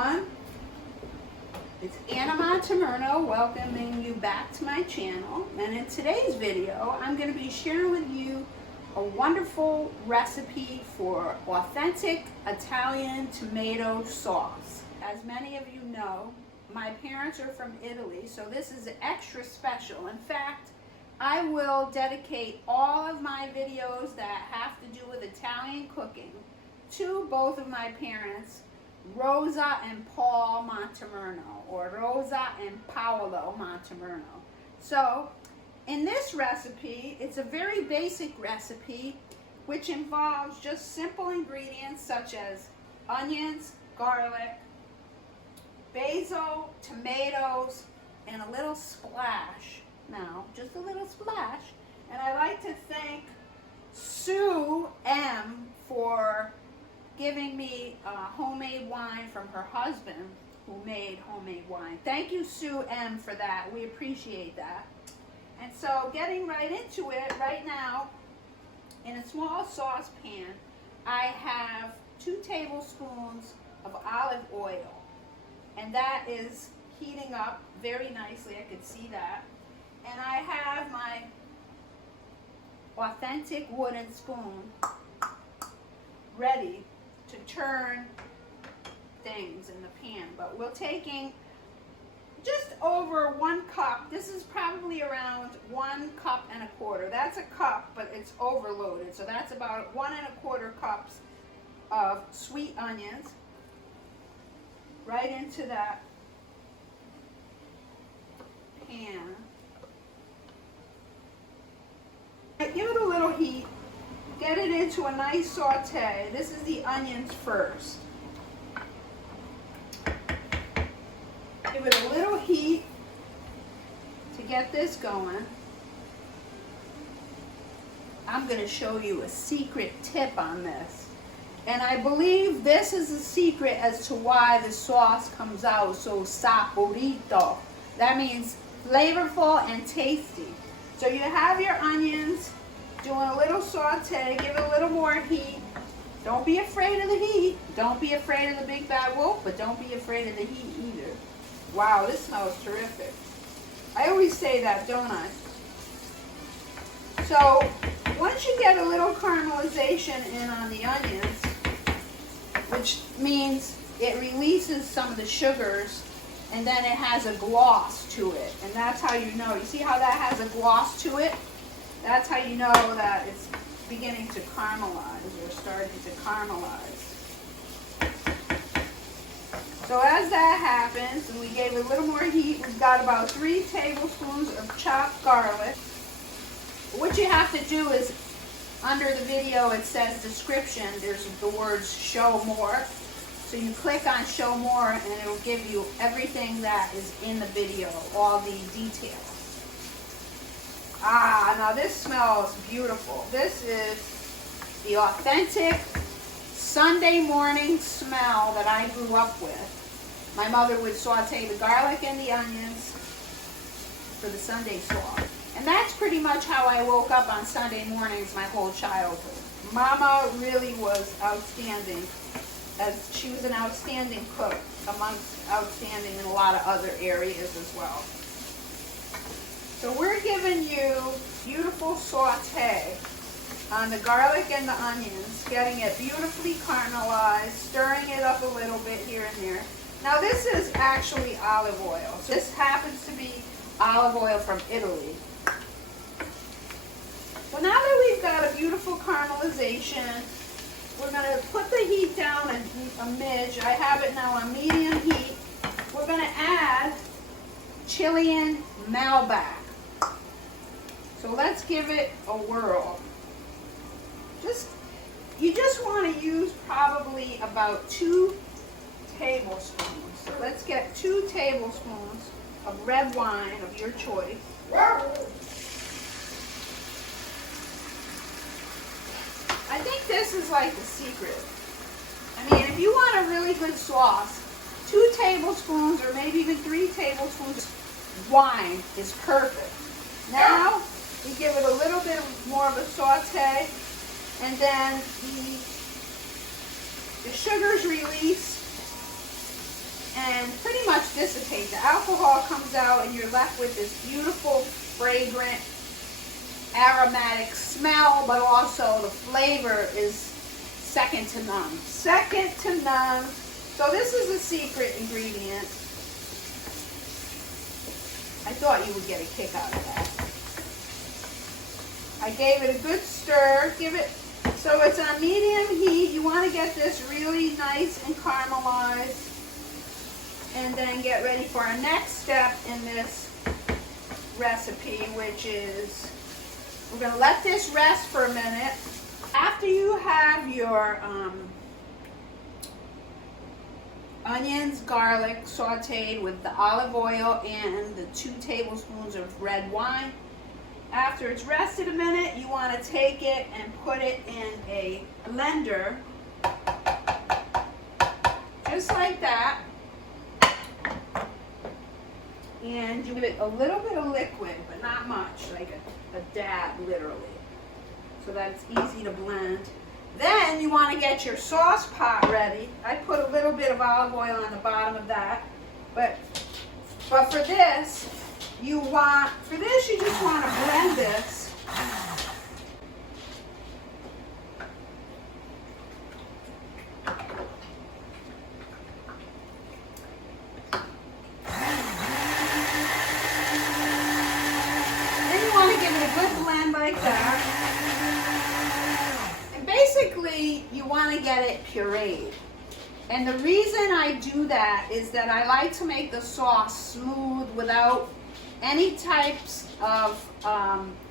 everyone. It's Anna Montemurno welcoming you back to my channel. And in today's video, I'm going to be sharing with you a wonderful recipe for authentic Italian tomato sauce. As many of you know, my parents are from Italy, so this is extra special. In fact, I will dedicate all of my videos that have to do with Italian cooking to both of my parents, Rosa and Paul Montemurno, or Rosa and Paolo Montemurno. So, in this recipe, it's a very basic recipe which involves just simple ingredients such as onions, garlic, basil, tomatoes, and a little splash. Now, just a little splash. And I like to thank Sue M for giving me homemade wine from her husband, who made homemade wine. Thank you, Sue M, for that. We appreciate that. And so, getting right into it, right now, in a small saucepan, I have 2 tablespoons of olive oil. And that is heating up very nicely. I could see that. And I have my authentic wooden spoon ready to turn things in the pan. But we're taking just over 1 cup. This is probably around 1 cup and a quarter. That's a cup, but it's overloaded. So that's about 1 1/4 cups of sweet onions right into that pan. Give it a little heat. Get it into a nice saute. This is the onions first. Give it a little heat to get this going. I'm going to show you a secret tip on this. And I believe this is the secret as to why the sauce comes out so saporito. That means flavorful and tasty. So you have your onions, doing a little saute, give it a little more heat. Don't be afraid of the heat. Don't be afraid of the big bad wolf, but don't be afraid of the heat either. Wow, this smells terrific. I always say that, don't I? So, once you get a little caramelization in on the onions, which means it releases some of the sugars, and then it has a gloss to it. And that's how you know. You see how that has a gloss to it? That's how you know that it's beginning to caramelize or starting to caramelize. So as that happens, and we gave it a little more heat, we've got about 3 tablespoons of chopped garlic. What you have to do is, under the video it says description, there's the words show more. So you click on show more and it will give you everything that is in the video, all the details. Ah, now this smells beautiful. This is the authentic Sunday morning smell that I grew up with. My mother would saute the garlic and the onions for the Sunday sauce. And that's pretty much how I woke up on Sunday mornings my whole childhood. Mama really was outstanding, as she was an outstanding cook, amongst outstanding in a lot of other areas as well. So we're giving you beautiful saute on the garlic and the onions, getting it beautifully caramelized, stirring it up a little bit here and there. Now this is actually olive oil. So this happens to be olive oil from Italy. So now that we've got a beautiful caramelization, we're going to put the heat down a midge. I have it now on medium heat. We're going to add Chilean Malbec. So let's give it a whirl. You just want to use probably about 2 tablespoons. So let's get 2 tablespoons of red wine of your choice. I think this is like the secret. I mean, if you want a really good sauce, 2 tablespoons or maybe even 3 tablespoons of wine is perfect. Now, we give it a little bit more of a saute, and then the sugars release and pretty much dissipate. The alcohol comes out and you're left with this beautiful, fragrant, aromatic smell, but also the flavor is second to none. Second to none. So this is a secret ingredient. I thought you would get a kick out of that. I gave it a good stir. Give it, so it's on medium heat. You want to get this really nice and caramelized. And then get ready for our next step in this recipe, which is, we're going to let this rest for a minute. After you have your onions, garlic sauteed with the olive oil and the 2 tablespoons of red wine, after it's rested a minute, you want to take it and put it in a blender, just like that. And you give it a little bit of liquid, but not much, like a dab, literally, so that it's easy to blend. Then you want to get your sauce pot ready. I put a little bit of olive oil on the bottom of that, but for this, you just want to blend this. You want to get it pureed. And the reason I do that is that I like to make the sauce smooth without any types of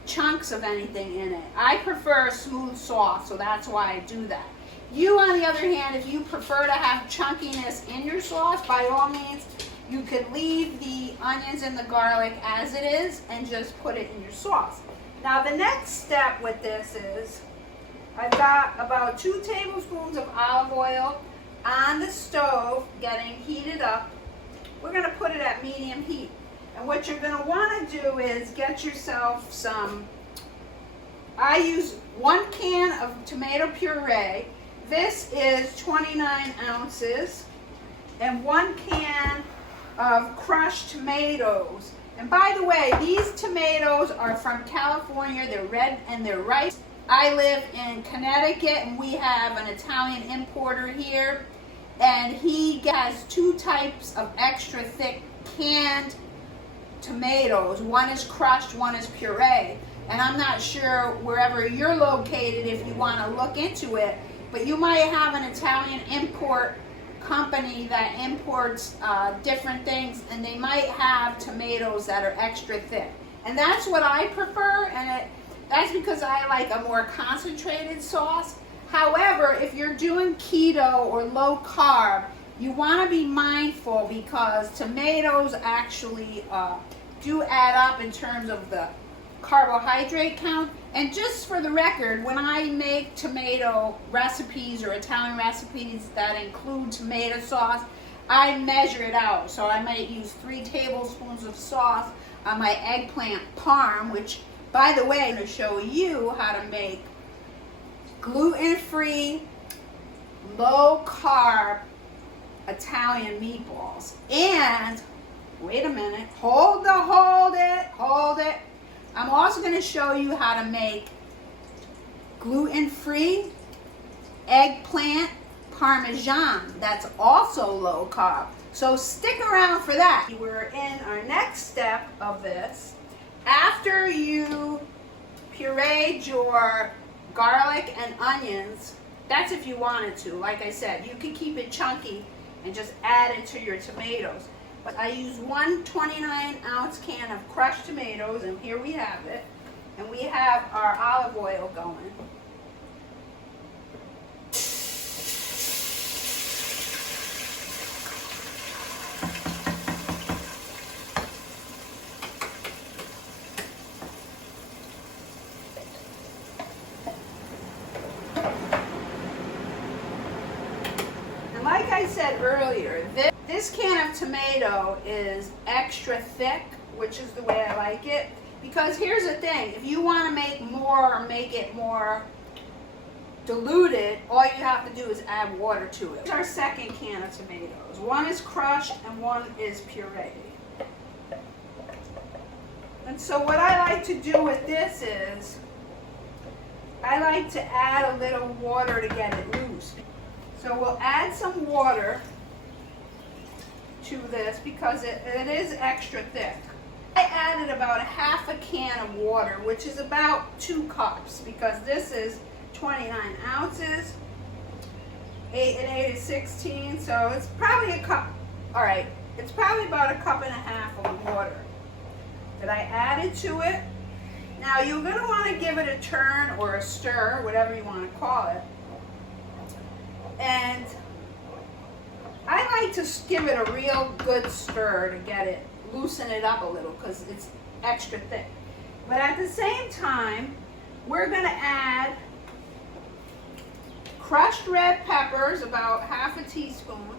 chunks of anything in it. I prefer a smooth sauce, so that's why I do that. You, on the other hand, if you prefer to have chunkiness in your sauce, by all means, you could leave the onions and the garlic as it is and just put it in your sauce. Now the next step with this is, I've got about 2 tablespoons of olive oil on the stove getting heated up. We're going to put it at medium heat. And what you're going to want to do is get yourself some, I use 1 can of tomato puree. This is 29 ounces. And 1 can of crushed tomatoes. And by the way, these tomatoes are from California. They're red and they're ripe. I live in Connecticut and we have an Italian importer here, and he has 2 types of extra thick canned tomatoes. One is crushed, one is puree. And I'm not sure wherever you're located if you want to look into it, but you might have an Italian import company that imports different things, and they might have tomatoes that are extra thick. And that's what I prefer, and that's because I like a more concentrated sauce. However, if you're doing keto or low carb, you want to be mindful because tomatoes actually do add up in terms of the carbohydrate count. And just for the record, when I make tomato recipes or Italian recipes that include tomato sauce, I measure it out. So I might use 3 tablespoons of sauce on my eggplant parm, which, by the way, I'm going to show you how to make gluten-free, low-carb Italian meatballs. And, wait a minute, hold it. I'm also going to show you how to make gluten-free eggplant parmesan. That's also low-carb. So stick around for that. We're in our next step of this. After you pureed your garlic and onions, that's if you wanted to. Like I said, you can keep it chunky and just add it to your tomatoes. But I use 1 29-ounce can of crushed tomatoes, and here we have it. And we have our olive oil going. Like I said earlier, this can of tomato is extra thick, which is the way I like it. Because here's the thing, if you want to make more or make it more diluted, all you have to do is add water to it. Here's our second can of tomatoes. vegetables. One is crushed and one is pureed. And so what I like to do with this is, I like to add a little water to get it loose. So we'll add some water to this because it is extra thick. I added about a half a can of water, which is about 2 cups, because this is 29 ounces. 8 and 8 is 16, so it's probably a cup. All right, it's probably about a cup and a half of water that I added to it. Now you're going to want to give it a turn or a stir, whatever you want to call it. And I like to give it a real good stir to get it, loosen it up a little, because it's extra thick. But at the same time, we're going to add crushed red peppers, about half a teaspoon.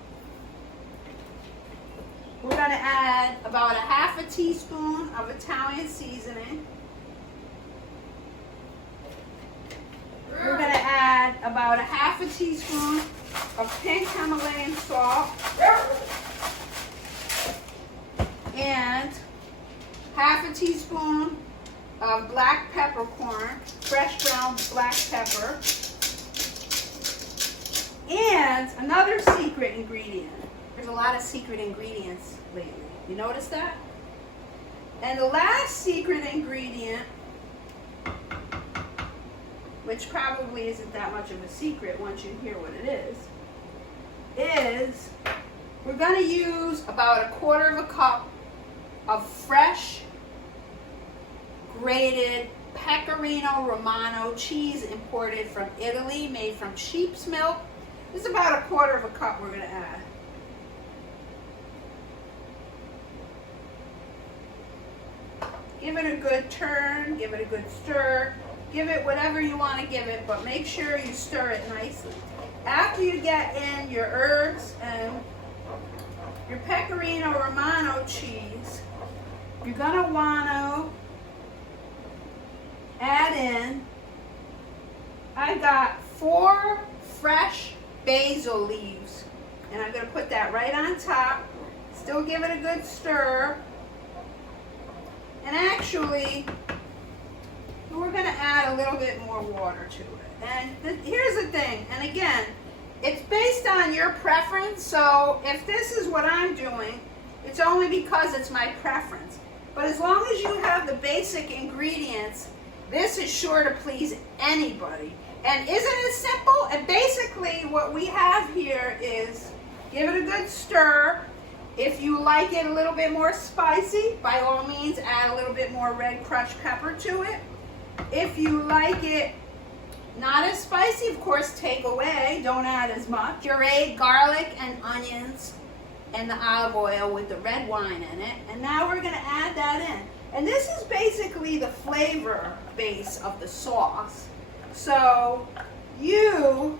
We're going to add about a half a teaspoon of Italian seasoning. We're going to add about a half a teaspoon of pink Himalayan salt and half a teaspoon of black peppercorn, fresh ground black pepper, and another secret ingredient. There's a lot of secret ingredients lately. You notice that? And the last secret ingredient, which probably isn't that much of a secret once you hear what it is we're going to use about a quarter of a cup of fresh grated Pecorino Romano cheese imported from Italy, made from sheep's milk. This is about a quarter of a cup we're going to add. Give it a good turn, give it a good stir, give it whatever you want to give it, but make sure you stir it nicely. After you get in your herbs and your Pecorino Romano cheese, you're going to want to add in, I got 4 fresh basil leaves, and I'm going to put that right on top. Still give it a good stir. And actually, we're going to add a little bit more water to it. And here's the thing, and again, it's based on your preference, so if this is what I'm doing, it's only because it's my preference. But as long as you have the basic ingredients, this is sure to please anybody. And isn't it simple? And basically what we have here is, give it a good stir. If you like it a little bit more spicy, by all means add a little bit more red crushed pepper to it. If you like it not as spicy, of course take away, don't add as much. Pureed garlic and onions and the olive oil with the red wine in it. And now we're going to add that in. And this is basically the flavor base of the sauce. So you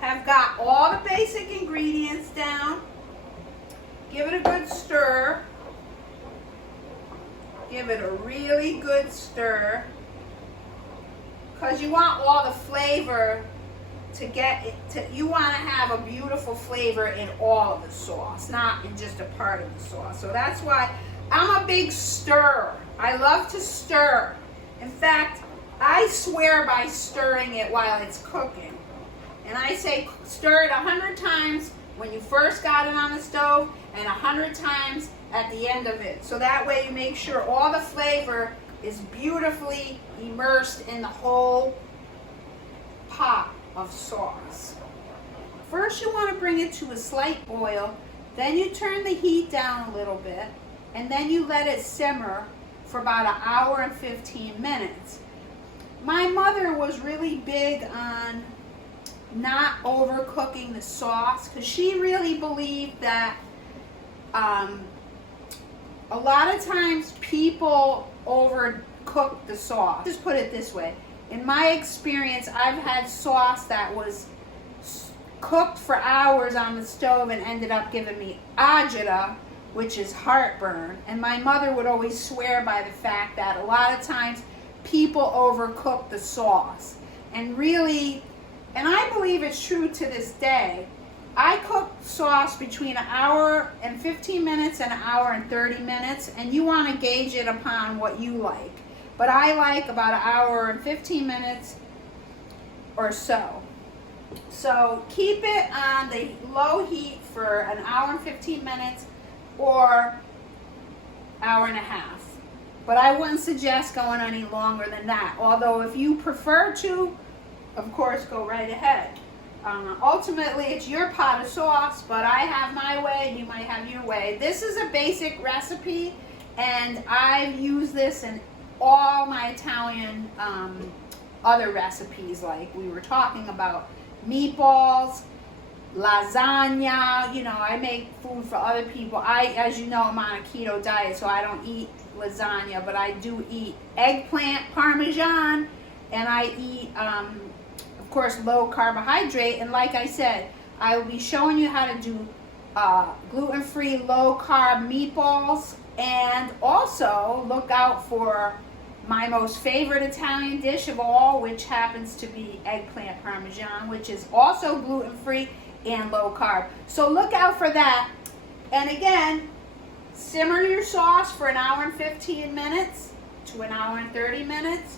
have got all the basic ingredients down. Give it a good stir. Give it a really good stir, because you want all the flavor to get it to, you want to have a beautiful flavor in all of the sauce, not in just a part of the sauce. So that's why I'm a big stirrer. I love to stir. In fact, I swear by stirring it while it's cooking. And I say stir it 100 times when you first got it on the stove, and 100 times at the end of it. So that way you make sure all the flavor is beautifully immersed in the whole pot of sauce. First you want to bring it to a slight boil, then you turn the heat down a little bit, and then you let it simmer for about 1 hour and 15 minutes. My mother was really big on not overcooking the sauce, because she really believed that a lot of times people overcook the sauce. Just put it this way. In my experience, I've had sauce that was cooked for hours on the stove and ended up giving me agita, which is heartburn. And my mother would always swear by the fact that a lot of times people overcook the sauce. And really, and I believe it's true to this day, I cook sauce between an hour and 15 minutes and an hour and 30 minutes, and you want to gauge it upon what you like. But I like about an hour and 15 minutes or so. So keep it on the low heat for an hour and 15 minutes or hour and a half. But I wouldn't suggest going any longer than that. Although if you prefer to, of course, go right ahead. Ultimately, it's your pot of sauce, but I have my way, you might have your way. This is a basic recipe, and I've used this in all my Italian other recipes, like we were talking about meatballs, lasagna. You know, I make food for other people. As you know, I'm on a keto diet, so I don't eat lasagna, but I do eat eggplant parmesan, and I eat of course, low carbohydrate. And like I said, I will be showing you how to do gluten-free, low carb meatballs. And also look out for my most favorite Italian dish of all, which happens to be eggplant parmesan, which is also gluten-free and low carb. So look out for that. And again, simmer your sauce for an hour and 15 minutes to an hour and 30 minutes.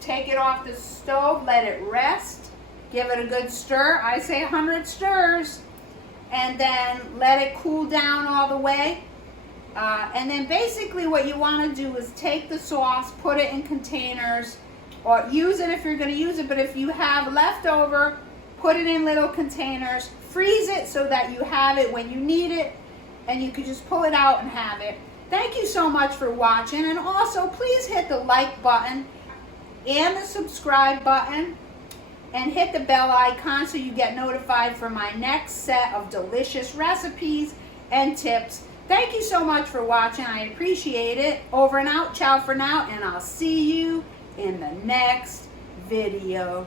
Take it off the stove, let it rest, give it a good stir. I say 100 stirs, and then let it cool down all the way. And then basically what you want to do is take the sauce, put it in containers, or use it if you're going to use it, but if you have leftover, put it in little containers, freeze it so that you have it when you need it, and you can just pull it out and have it. Thank you so much for watching, and also please hit the like button and the subscribe button, and hit the bell icon so you get notified for my next set of delicious recipes and tips. Thank you so much for watching. I appreciate it. Over and out. Ciao for now, and I'll see you in the next video.